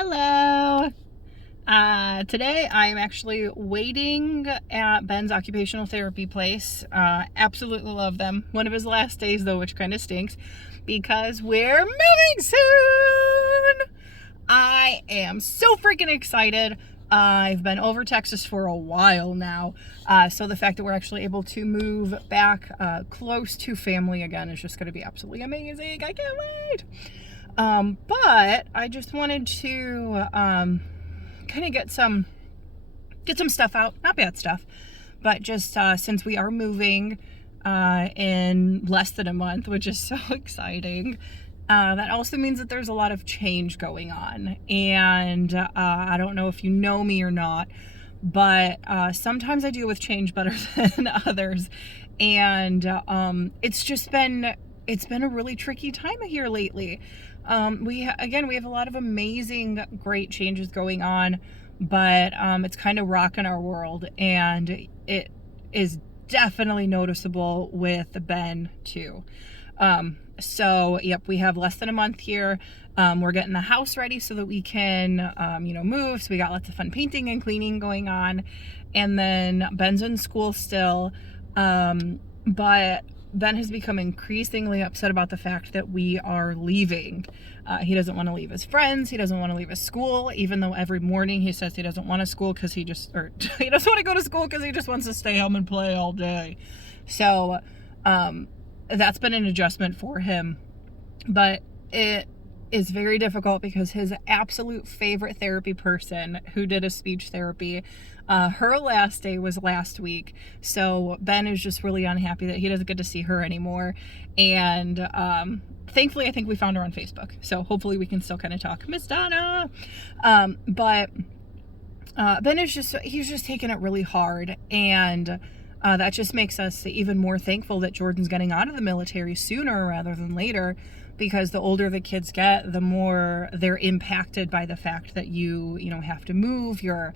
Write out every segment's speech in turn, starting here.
Hello. Today I'm actually waiting at Ben's occupational therapy place. Absolutely love them. One of his last days though, which kind of stinks because we're moving soon. I am so freaking excited. I've been over Texas for a while now. So the fact that we're actually able to move back close to family again is just going to be absolutely amazing. I can't wait. But I just wanted to kind of get some stuff out, not bad stuff, but just since we are moving in less than a month, which is so exciting. That also means that there's a lot of change going on, and I don't know if you know me or not, but sometimes I deal with change better than others, and it's been a really tricky time here lately. We have a lot of amazing, great changes going on, but it's kind of rocking our world, and it is definitely noticeable with Ben too. So yep, we have less than a month here. We're getting the house ready so that we can, move. So we got lots of fun painting and cleaning going on, and then Ben's in school still, but Ben has become increasingly upset about the fact that we are leaving. He doesn't want to leave his friends. He doesn't want to leave his school, even though every morning he says he doesn't want to school because he doesn't want to go to school because he just wants to stay home and play all day. So that's been an adjustment for him, but it is very difficult because his absolute favorite therapy person who did a speech therapy, her last day was last week. So Ben is just really unhappy that he doesn't get to see her anymore. And thankfully, I think we found her on Facebook. So hopefully we can still kind of talk. Miss Donna. But Ben is he's just taking it really hard. And that just makes us even more thankful that Jordan's getting out of the military sooner rather than later, because the older the kids get, the more they're impacted by the fact that you have to move. You're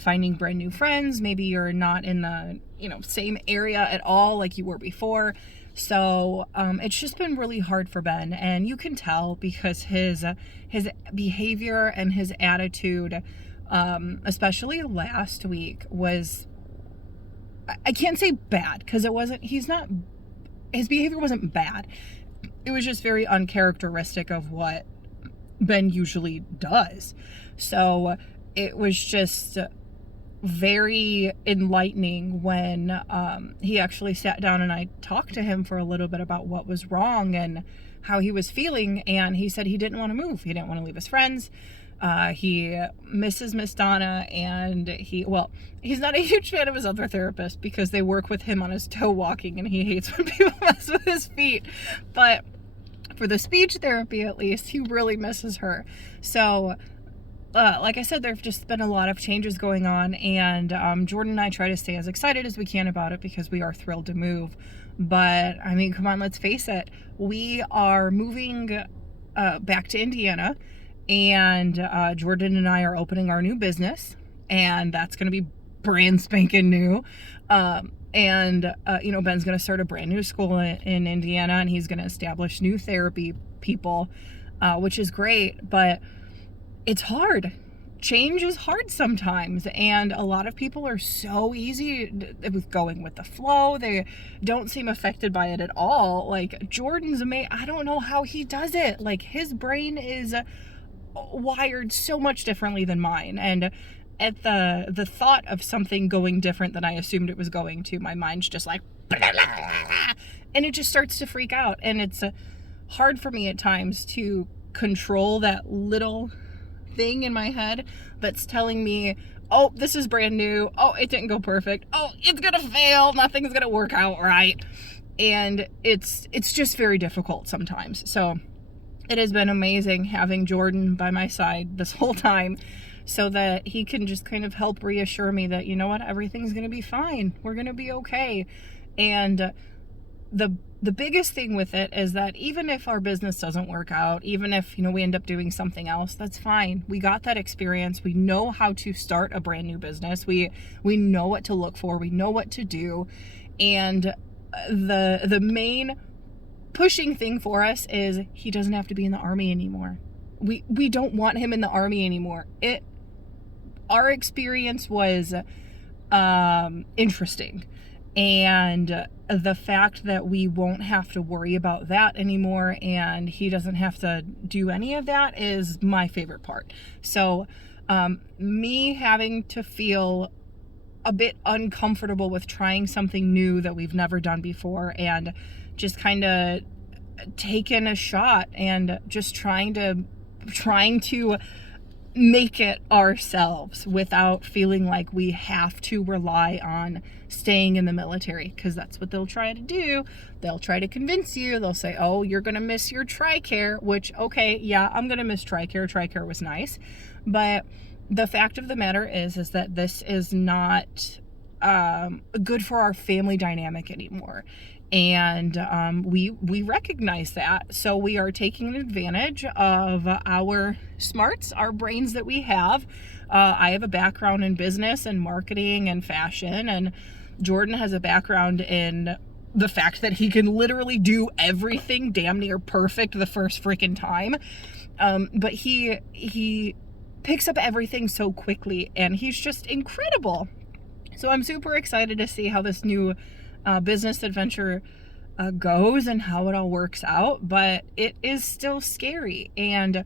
finding brand new friends. Maybe you're not in the same area at all like you were before. So it's just been really hard for Ben, and you can tell because his behavior and his attitude, especially last week, was, I can't say bad because his behavior wasn't bad. It was just very uncharacteristic of what Ben usually does. So it was just very enlightening when he actually sat down and I talked to him for a little bit about what was wrong and how he was feeling. And he said he didn't want to move. He didn't want to leave his friends. He misses Miss Donna, and he's not a huge fan of his other therapist because they work with him on his toe walking and he hates when people mess with his feet. But for the speech therapy, at least, he really misses her. So like I said, there've just been a lot of changes going on, and Jordan and I try to stay as excited as we can about it because we are thrilled to move. But I mean, come on, let's face it, we are moving back to Indiana, and Jordan and I are opening our new business, and that's going to be brand spanking new. Ben's going to start a brand new school in Indiana, and he's going to establish new therapy people, which is great, but it's hard. Change is hard sometimes, and a lot of people are so easy with going with the flow. They don't seem affected by it at all. Like Jordan's I don't know how he does it. Like his brain is wired so much differently than mine, and at the thought of something going different than I assumed it was going to, my mind's just like blah, blah, blah, and it just starts to freak out, and it's hard for me at times to control that little thing in my head that's telling me, oh, this is brand new, oh, it didn't go perfect, oh, it's gonna fail, nothing's gonna work out right. And it's just very difficult sometimes. So it has been amazing having Jordan by my side this whole time so that he can just kind of help reassure me that, you know what, everything's going to be fine. We're going to be okay. And the biggest thing with it is that even if our business doesn't work out, even if, we end up doing something else, that's fine. We got that experience. We know how to start a brand new business. We know what to look for. We know what to do. And the main pushing thing for us is he doesn't have to be in the Army anymore. we don't want him in the Army anymore. Our experience was interesting, and the fact that we won't have to worry about that anymore and he doesn't have to do any of that is my favorite part. So me having to feel a bit uncomfortable with trying something new that we've never done before and just kind of taking a shot and just trying to make it ourselves without feeling like we have to rely on staying in the military, because that's what they'll try to do. They'll try to convince you. They'll say, oh, you're going to miss your TRICARE, which, okay, yeah, I'm going to miss TRICARE. TRICARE was nice. But the fact of the matter is that this is not good for our family dynamic anymore. And we recognize that. So we are taking advantage of our smarts, our brains that we have. I have a background in business and marketing and fashion, and Jordan has a background in the fact that he can literally do everything damn near perfect the first freaking time. But he picks up everything so quickly, and he's just incredible. So I'm super excited to see how this new business adventure goes and how it all works out, but it is still scary. And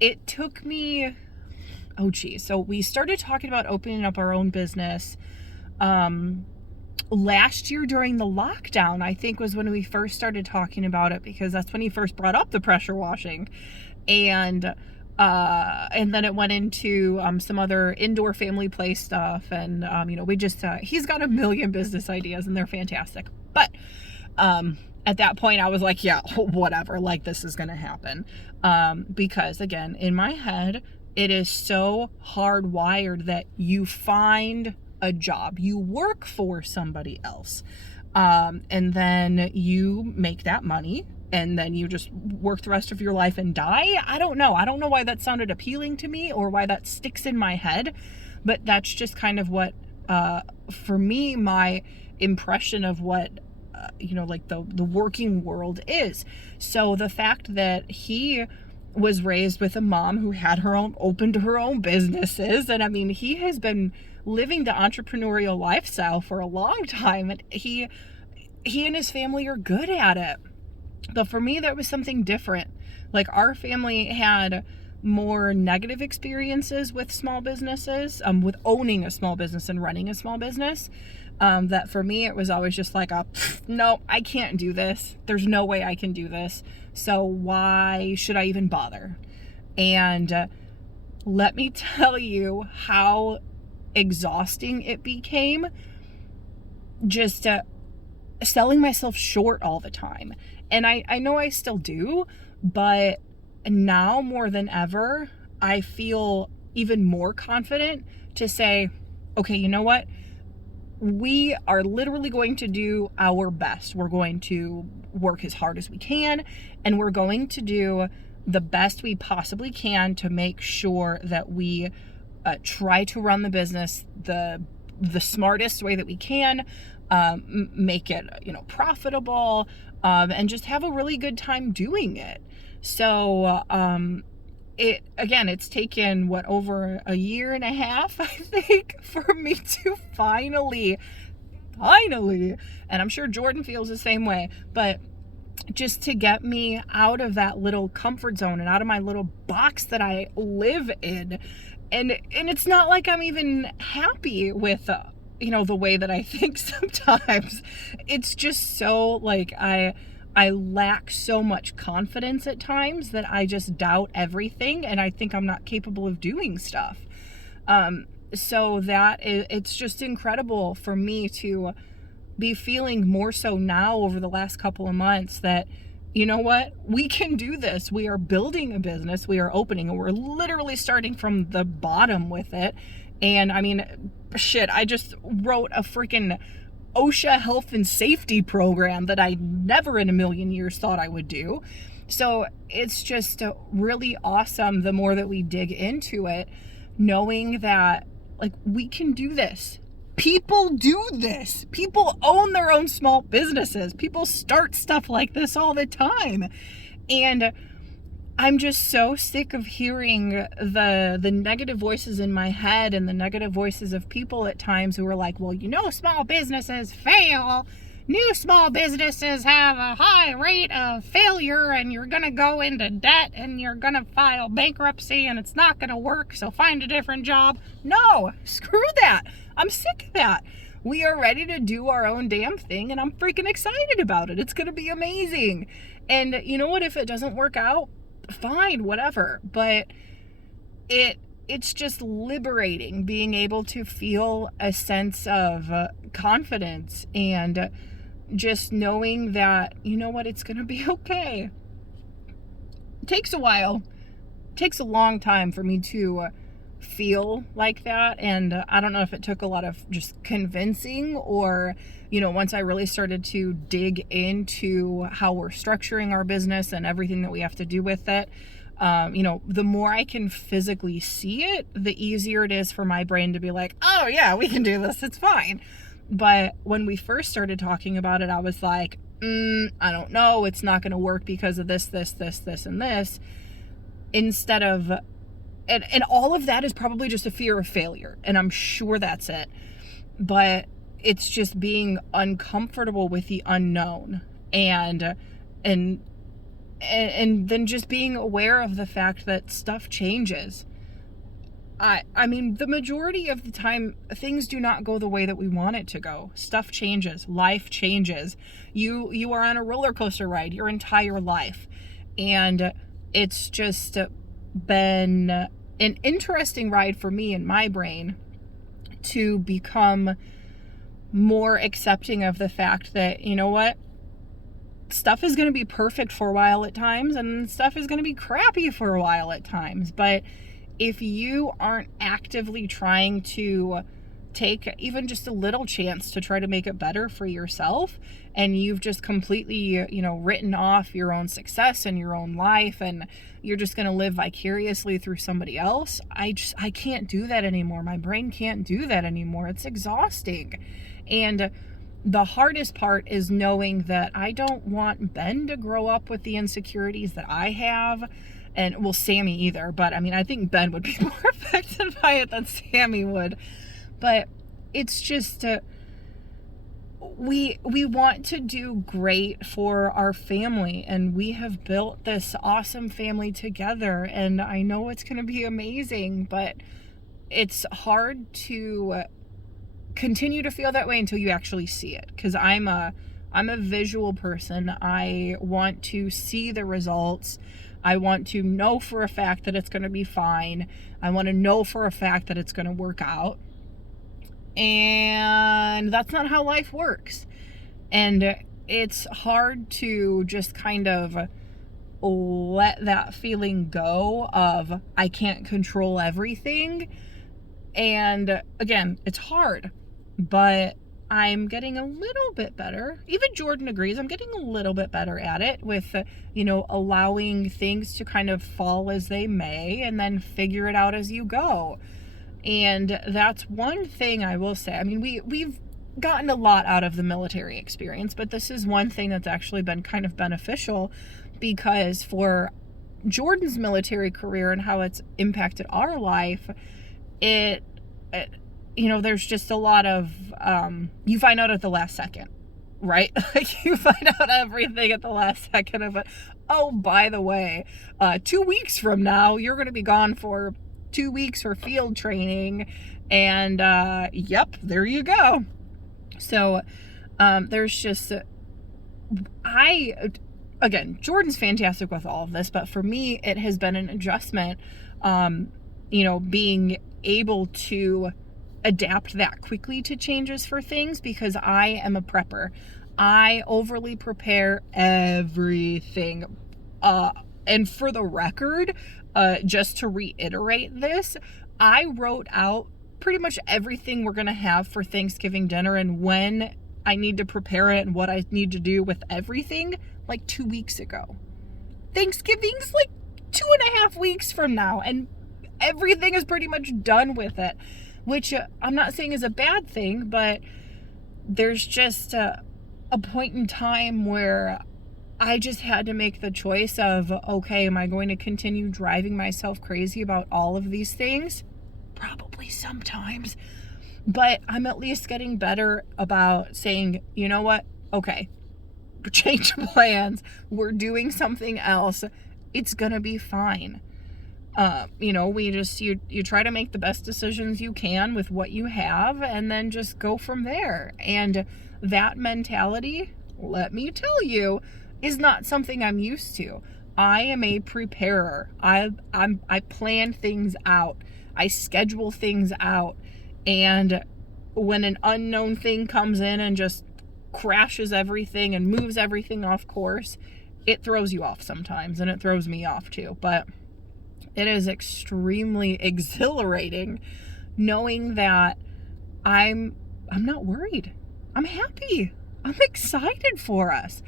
it took me, so we started talking about opening up our own business last year during the lockdown, I think, was when we first started talking about it, because that's when he first brought up the pressure washing. And then it went into some other indoor family play stuff, and we just he's got a million business ideas and they're fantastic. But at that point I was like, yeah, whatever, like, this is gonna happen, because again, in my head, it is so hardwired that you find a job, you work for somebody else, and then you make that money, and then you just work the rest of your life and die. I don't know why that sounded appealing to me or why that sticks in my head, but that's just kind of what, for me, my impression of what, like the working world is. So the fact that he was raised with a mom who had opened her own businesses, and I mean, he has been living the entrepreneurial lifestyle for a long time, and he and his family are good at it. But for me, that was something different. Like, our family had more negative experiences with small businesses, with owning a small business and running a small business. That for me, it was always just like no, I can't do this. There's no way I can do this. So why should I even bother? And let me tell you how exhausting it became, just selling myself short all the time. And I know I still do, but now more than ever, I feel even more confident to say, okay, you know what? We are literally going to do our best. We're going to work as hard as we can, and we're going to do the best we possibly can to make sure that we try to run the business the smartest way that we can, make it, profitable, and just have a really good time doing it. So, it's taken over a year and a half, I think, for me to finally, and I'm sure Jordan feels the same way, but just to get me out of that little comfort zone and out of my little box that I live in. And it's not like I'm even happy with, the way that I think sometimes. It's just so, like, I lack so much confidence at times that I just doubt everything, and I think I'm not capable of doing stuff. So it's just incredible for me to be feeling more so now over the last couple of months that, you know what, we can do this. We are building a business, we are opening, and we're literally starting from the bottom with it. And I mean, shit, I just wrote a freaking OSHA health and safety program that I never in a million years thought I would do. So it's just really awesome the more that we dig into it, knowing that, like, we can do this. People do this. People own their own small businesses. People start stuff like this all the time. And I'm just so sick of hearing the negative voices in my head and the negative voices of people at times who are like, well, small businesses fail. New small businesses have a high rate of failure, and you're going to go into debt and you're going to file bankruptcy and it's not going to work, so find a different job. No, screw that. I'm sick of that. We are ready to do our own damn thing, and I'm freaking excited about it. It's going to be amazing. And you know what? If it doesn't work out, fine, whatever. But it's just liberating being able to feel a sense of confidence and just knowing that, it's going to be okay. It takes a while. It takes a long time for me to feel like that. And I don't know if it took a lot of just convincing or, once I really started to dig into how we're structuring our business and everything that we have to do with it, the more I can physically see it, the easier it is for my brain to be like, oh yeah, we can do this. It's fine. But when we first started talking about it, I was like, I don't know. It's not going to work because of this, and this. Instead of, and all of that is probably just a fear of failure. And I'm sure that's it. But it's just being uncomfortable with the unknown and then just being aware of the fact that stuff changes. I mean, the majority of the time, things do not go the way that we want it to go. Stuff changes. Life changes. You are on a roller coaster ride your entire life. And it's just been an interesting ride for me in my brain to become more accepting of the fact that, stuff is going to be perfect for a while at times, and stuff is going to be crappy for a while at times. But if you aren't actively trying to take even just a little chance to try to make it better for yourself, and you've just completely, written off your own success and your own life, and you're just going to live vicariously through somebody else, I can't do that anymore. My brain can't do that anymore. It's exhausting. And the hardest part is knowing that I don't want Ben to grow up with the insecurities that I have. And, well, Sammy either. But, I mean, I think Ben would be more affected by it than Sammy would. But it's just, we want to do great for our family. And we have built this awesome family together. And I know it's going to be amazing. But it's hard to continue to feel that way until you actually see it. Because I'm a visual person. I want to see the results. I want to know for a fact that it's going to be fine. I want to know for a fact that it's going to work out. And that's not how life works. And it's hard to just kind of let that feeling go of I can't control everything. And again, it's hard, but I'm getting a little bit better. Even Jordan agrees. I'm getting a little bit better at it with, allowing things to kind of fall as they may and then figure it out as you go. And that's one thing I will say. I mean, we've gotten a lot out of the military experience, but this is one thing that's actually been kind of beneficial because for Jordan's military career and how it's impacted our life, there's just a lot of, you find out at the last second, right? Like you find out everything at the last second of it. Oh, by the way, 2 weeks from now, you're going to be gone for 2 weeks for field training. And, yep, there you go. So, there's just, again, Jordan's fantastic with all of this, but for me, it has been an adjustment, being able to adapt that quickly to changes for things because I am a prepper. I overly prepare everything. And for the record, just to reiterate this, I wrote out pretty much everything we're going to have for Thanksgiving dinner and when I need to prepare it and what I need to do with everything like 2 weeks ago. Thanksgiving's like 2.5 weeks from now and everything is pretty much done with it, which I'm not saying is a bad thing, but there's just a point in time where I just had to make the choice of, okay, am I going to continue driving myself crazy about all of these things? Probably sometimes. But I'm at least getting better about saying, you know what? Okay, change plans. We're doing something else. It's going to be fine. You try to make the best decisions you can with what you have and then just go from there. And that mentality, let me tell you, is not something I'm used to. I am a preparer. I plan things out. I schedule things out. And when an unknown thing comes in and just crashes everything and moves everything off course, it throws you off sometimes, and it throws me off too. But it is extremely exhilarating knowing that I'm not worried. I'm happy. I'm excited for us.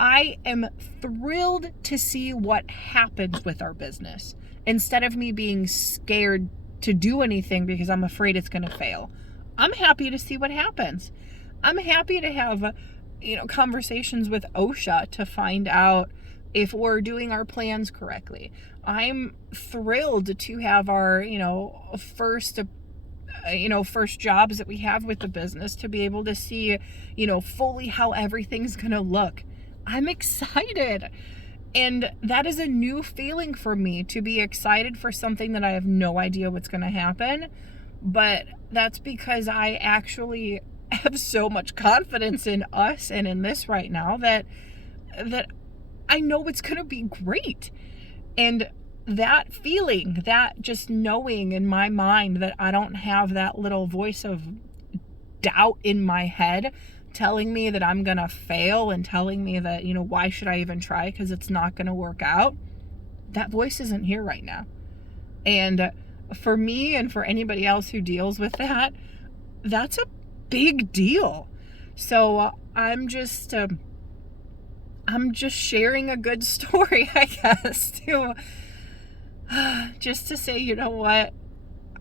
I am thrilled to see what happens with our business instead of me being scared to do anything because I'm afraid it's going to fail. I'm happy to see what happens. I'm happy to have, conversations with OSHA to find out if we're doing our plans correctly. I'm thrilled to have our, first jobs that we have with the business to be able to see, fully how everything's going to look. I'm excited. And that is a new feeling for me, to be excited for something that I have no idea what's going to happen. But that's because I actually have so much confidence in us and in this right now that I know it's going to be great. And that feeling, that just knowing in my mind that I don't have that little voice of doubt in my head telling me that I'm going to fail and telling me that, why should I even try because it's not going to work out, that voice isn't here right now. And for me and for anybody else who deals with that, that's a big deal. So I'm just sharing a good story, I guess, to just to say, you know what,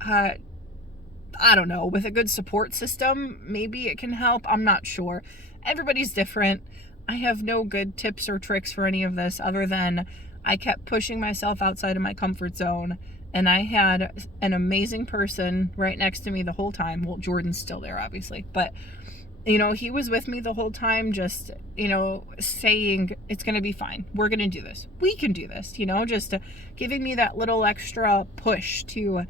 I don't know, with a good support system, maybe it can help. I'm not sure. Everybody's different. I have no good tips or tricks for any of this other than I kept pushing myself outside of my comfort zone, and I had an amazing person right next to me the whole time. Well, Jordan's still there, obviously, but he was with me the whole time, just, saying, it's going to be fine. We're going to do this. We can do this, just giving me that little extra push to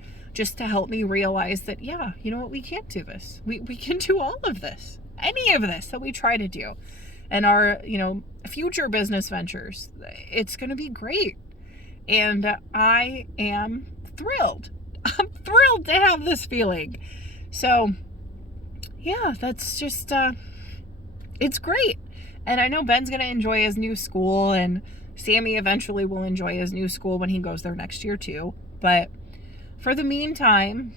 help me realize that, yeah, you know what, we can't do this. We can do all of this, any of this that we try to do. And our, future business ventures, it's going to be great. And I am thrilled. I'm thrilled to have this feeling. So yeah, that's just, it's great. And I know Ben's going to enjoy his new school, and Sammy eventually will enjoy his new school when he goes there next year too. But for the meantime,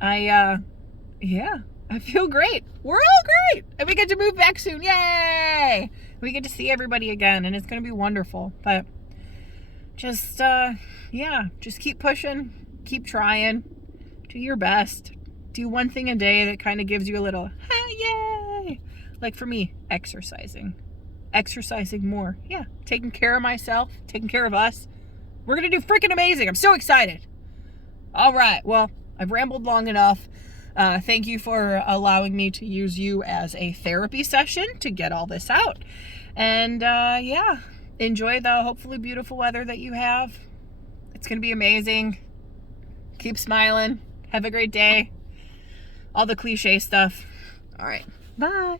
I feel great. We're all great. And we get to move back soon. Yay! We get to see everybody again, and it's going to be wonderful. But just, just keep pushing, keep trying, do your best. Do one thing a day that kind of gives you a little, yay! Like for me, exercising more. Yeah, taking care of myself, taking care of us. We're going to do freaking amazing. I'm so excited. All right, well, I've rambled long enough. Thank you for allowing me to use you as a therapy session to get all this out. And enjoy the hopefully beautiful weather that you have. It's going to be amazing. Keep smiling. Have a great day. All the cliche stuff. All right. Bye.